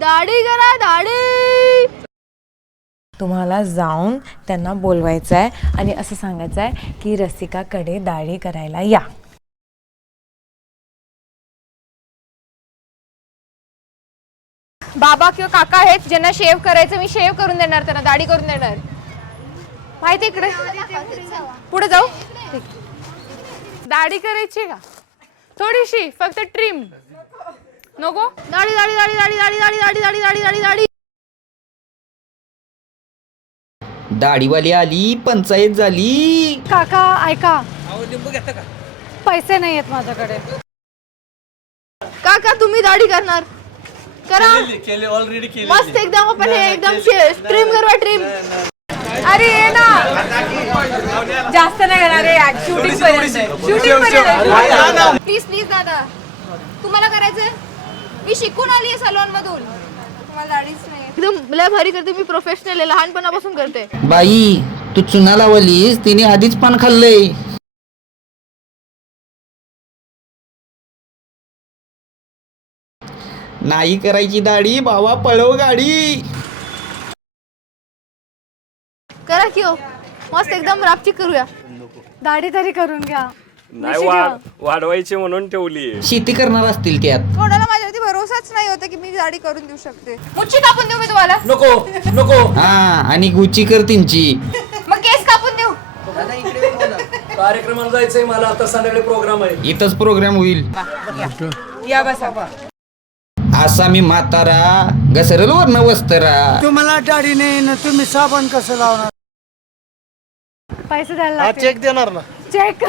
दाढी करा दाढी. तुम्हाला जाऊन त्यांना बोलवायचं आहे आणि असं सांगायचं आहे की रसिकाकडे दाढी करायला या. बाबा किंवा काका आहेत ज्यांना शेव करायचं, मी शेव करून देणार, त्यांना दाढी करून देणार. माहिती इकडे पुढे जाऊ. दाढी करायची का थोडीशी, फक्त ट्रिम नको. दाढी दाढी दाढी दाढी दाढी दाढी दाढी दाढी दाढी दाढी दाढी. दाढीवाली आली, पंचायत झाली. काका ऐका, पैसे नाही आहेत माझ्याकडे. काका तुम्ही दाढी करणार करा. ऑलरेडी मस्त एकदम. आपण हे एकदम ट्रिम करवा ट्रिम. अरे ये ना, जास्त नाही करणार रे, शूटिंग प्लीज प्लीज दादा, तुम्हाला करायचंय? मी शिकून आली आहे सलॉन मधून. तुम्हाला दाढीच नाही एकदम लय भारी करते मी, प्रोफेशनल आहे, लहानपणापासून करते. बाई तू चुना लावलीस, तिने आधीच पान खाल्लंय. नाही करायची दाढी, भावा पळव गाडी. करा की हो, मस्त एकदम रापचिक करूया. दाढी तरी करून घ्या. नाही वाढवायची म्हणून ठेवली. शेती करणार असतील त्यात. कोणाला माझ्यावरती भरोसाच नाही होता की मी दाढी करून देऊ शकते. मुच्छी कापून देऊ मी तुम्हाला? नको नको. हा आणि गुची कर त्यांची. मग केस कापून देऊ? कार्यक्रमाला जायचंय मला, आता संध्याकाळी प्रोग्राम आहे. इथंच प्रोग्राम होईल. या बसा. असा मी म्हातारा घसरल वरन वस्तरा. तुम्हाला दाढी नाही ना, तुम्ही साबण कसं लावणार? पैसे द्यायला लागतील. चेक देणार ना. चेक.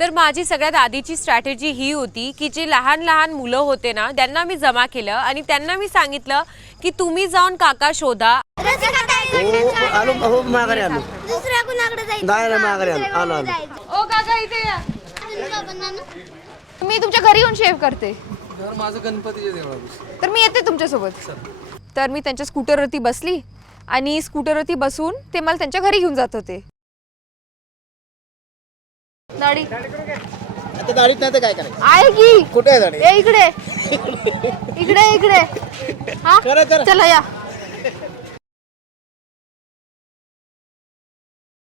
तर माझी सगळ्यात आधीची स्ट्रॅटेजी ही होती की जे लहान लहान मुलं होते ना त्यांना मी जमा केलं आणि त्यांना मी सांगितलं की तुम्ही जाऊन काका शोधा. आलो माघारी आलो. दुसऱ्या कुणाकडे जायचं? नाही माघारी आलो आलो. ओ काका इथे या. मी तुमच्या घरी येऊन शेव करते. माझं गणपतीच्या देवळात. तर मी येते तुमच्यासोबत. तर मी त्यांच्या स्कूटरवरती बसली आणि स्कूटरवरती बसून ते मला त्यांच्या घरी घेऊन जात होते. दाढी आता दाढीत नाही तर काय करायचं? आहे की कुठे आहे दाढी? ए इकडे इकडे इकडे. हा चला या.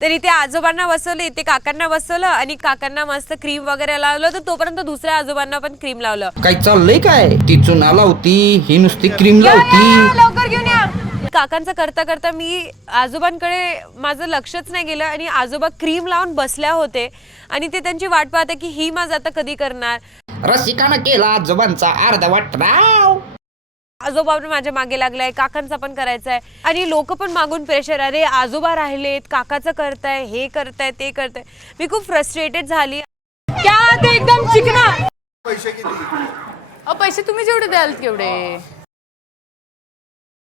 तर इथे आजोबांना बसवलं, इथे काकांना बसवलं आणि काकांना मस्त क्रीम वगैरे लावलं. तर तोपर्यंत दुसऱ्या आजोबांना पण क्रीम लावलं. काय चाललंय काय? ती चुना लावती, ही नुसती क्रीम लावती. लवकर घेऊन या. काकांचं करता करता मी आजोबांकडे माझं लक्षच नाही गेलं आणि आजोबा क्रीम लावून बसल्या होते आणि ते त्यांची वाट पाहते की ही माझं आता कधी करणार. रसिकानं केला आजोबांचा अर्धवट राव. आजोबा पण माझ्या मागे लागलाय, काकांचा पण करायचा आहे आणि लोक पण मागून प्रेशर, अरे आजोबा राहिलेत, काकाचं करताय, हे करताय, ते करताय. मी खूप फ्रस्ट्रेटेड झाली. क्या ते एकदम चिकना. पैसे किती? पैसे तुम्ही जेवढे द्याल तेवढे.